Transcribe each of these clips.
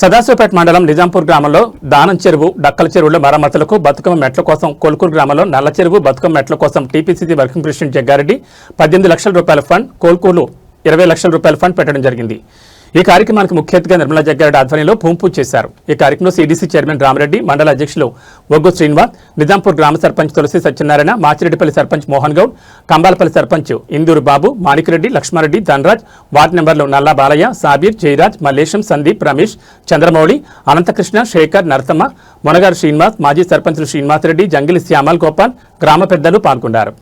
సదాశివపేట మండలం నిజాంపూర్ గ్రామంలో దానం చెరువు డక్కల చెరువుల మరమ్మతులకు బతుకమ్మ మెట్ల కోసం కోల్కూరు గ్రామంలో నల్ల చెరువు బతుకమ్మ మెట్ల కోసం టీపీసీసీ వర్కింగ్ ప్రెసిడెంట్ జగ్గారెడ్డి 18 లక్షల రూపాయల ఫండ్, కోల్కూరు 20 లక్షల రూపాయల ఫండ్ పెట్టడం జరిగింది. ఈ కార్యక్రమానికి ముఖ్య అతిథిగా నిర్మలా జగ్గారెడ్డి ఆధ్వర్యంలో భూమి పూజ చేశారు. ఈ కార్యక్రమంలో సీడీసీ చైర్మన్ రామరెడ్డి, మండల అధ్యక్షులు ఒగ్గు శ్రీనివాస్, నిజాంపూర్ గ్రామ సర్పంచ్ తులసి సత్యనారాయణ, మాచిరెడ్డిపల్లి సర్పంచ్ మోహన్ గౌడ్, కంబాలపల్లి సర్పంచ్ ఇందూరు బాబు, మాణిక్రెడ్డి, లక్ష్మారెడ్డి, ధనరాజ్, వార్డు నెంబర్లు నల్లా బాలయ్య, సాబీర్, జయరాజ్, మల్లేశం, సందీప్, రమేష్, చంద్రమౌళి, అనంతకృష్ణ, శేఖర్, నరసమ్మ, మొనగారు శ్రీనివాస్, మాజీ సర్పంచులు శ్రీనివాసరెడ్డి, జంగిలి శ్యామల్ గోపాల్, గ్రామ పెద్దలు పాల్గొన్నారు.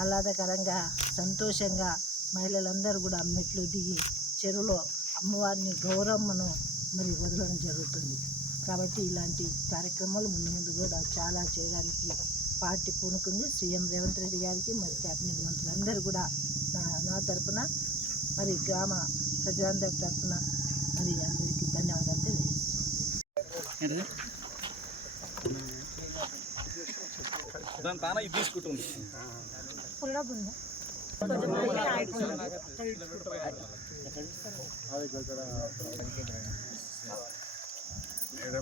ఆహ్లాదకరంగా సంతోషంగా మహిళలందరూ కూడా మెట్లు దిగి చెరువులో అమ్మవారిని గౌరమ్మను వదలడం జరుగుతుంది. కాబట్టి ఇలాంటి కార్యక్రమాలు ముందు కూడా చాలా చేయడానికి పార్టీ పూనుకుంది. సీఎం రేవంత్ రెడ్డి గారికి క్యాబినెట్ మంత్రులందరూ కూడా నా తరఫున గ్రామ ప్రజలందరి తరఫున అందరికీ ధన్యవాదాలు తెలియజేస్తున్నాను.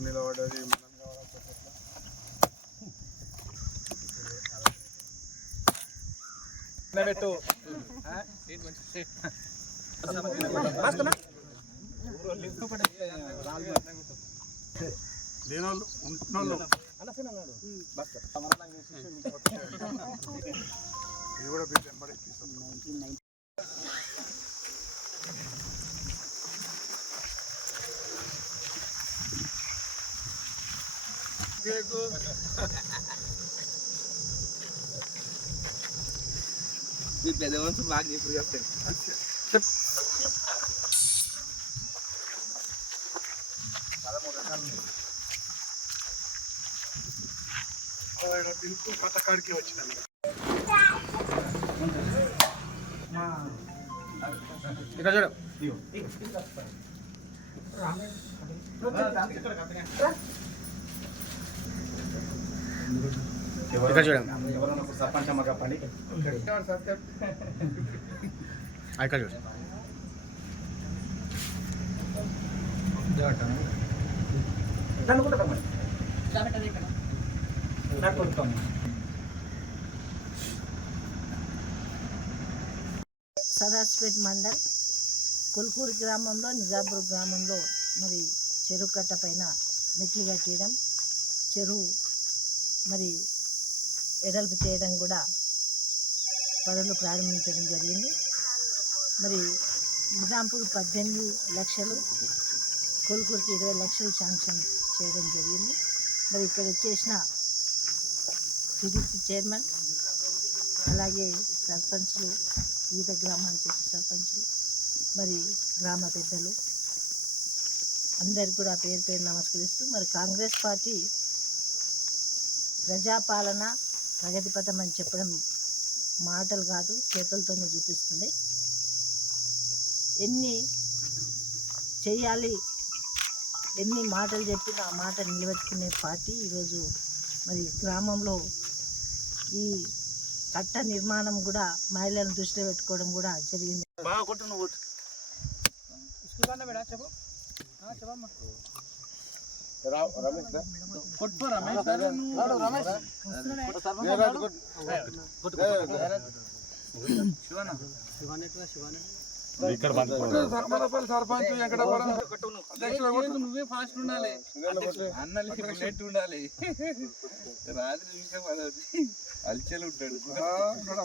నిలబడ్డది లేనోళ్ళు ఉంటున్నోళ్ళు ఇది కూడా మీరు పెద్ద మనుషులు బాగా ఇప్పుడు చెప్తారు. బిల్కుల్ కొత్త కాడికి వచ్చినాను. ఇక్కడ చూడు, ఇక్కడ చూడండి, ఎవరన్నా సర్పంచ్ అమ్మ చెప్పండి. ఇక్కడ చూడండి, సదాశివపేట మండల్ కొల్కూరు గ్రామంలో నిజాంపూర్ గ్రామంలో చెరువు కట్ట పైన మెట్లు కట్టడం, చెరువు ఎడల్పు చేయడం కూడా పనులు ప్రారంభించడం జరిగింది. నిజాంపూర్ 18 లక్షలు, కొల్కూరుకి 20 లక్షలు శాంక్షన్ చేయడం జరిగింది. ఇక్కడ చేసిన సిడిసి చైర్మన్, అలాగే సర్పంచ్లు, వివిధ గ్రామాల సర్పంచ్లు, గ్రామ పెద్దలు అందరికి కూడా పేరు పేరు నమస్కరిస్తూ కాంగ్రెస్ పార్టీ ప్రజాపాలన ప్రగతి పథం అని చెప్పడం మాటలు కాదు, చేతులతోనే చూపిస్తుంది. ఎన్ని చేయాలి, ఎన్ని మాటలు చెప్పినా ఆ మాట నిలబెట్టుకునే పార్టీ ఈరోజు గ్రామంలో ఈ కట్ట నిర్మాణం కూడా మహిళలను దృష్టిలో పెట్టుకోవడం కూడా జరిగింది. సర్పంచ్ నువ్వే ఫాస్ట్ ఉండాలి, అన్నలకి బుల్లెట్ ఉండాలి, రాత్రి అల్చెలు ఉంటాడు.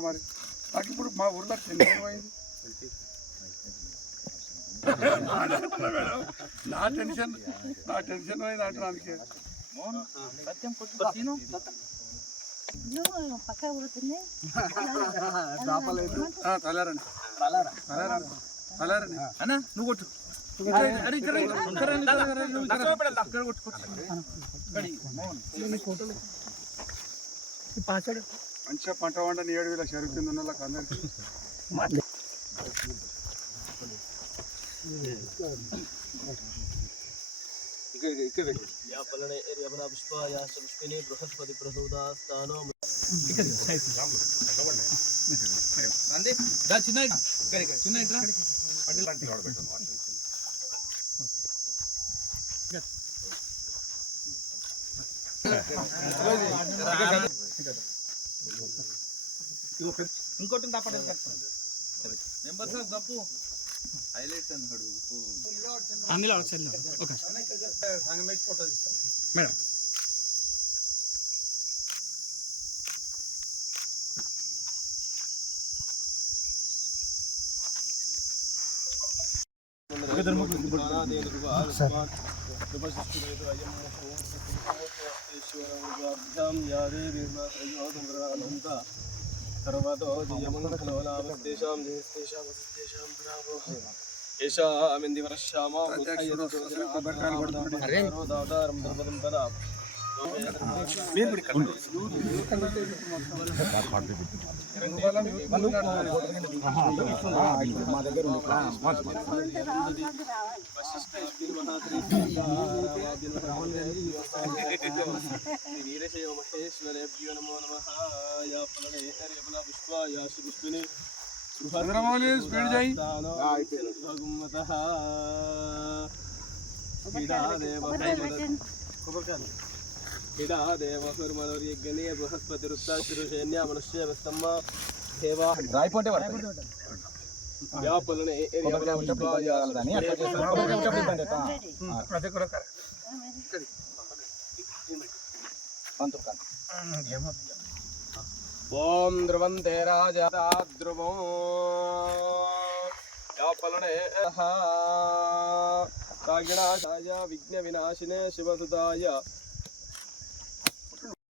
మరి నాకు ఇప్పుడు మా ఊర్లో పోయింది. నా టెన్షన్ పోయింది అంటానికి. అన్నా నువ్వు కొట్టు, మంచిగా పంట వండని 7,000 చెరువు కింద ఉన్న వాళ్ళకి అందరికీ చిన్న ఇంకోటి నెంబర్ తప్పు హైలైట్ అన్నాడు అందులో ఒకసారి ఓకే మేడం వీరశైవమహేశ్వరేభ్యో నమో నమః యా ఫలనే హరియఫల పుష్పాయ శ్రీకృష్ణుని చంద్రమౌళి స్పీడ్ చేయి భగవతః हिडा देवहुर्मनोर्यज्ञने बृहस्पतिरुत्ता शिरुषेण्य मनुष्यवस्तम्म देवा रायपोटे पडताय या पलने एरिया पुष्पाय అది కూడా కరెక్ట్ ओम ध्रुवन्ते राजा ध्रुवो या पलने सागिणाशाय विघ्न विनाशिने शिवसुताय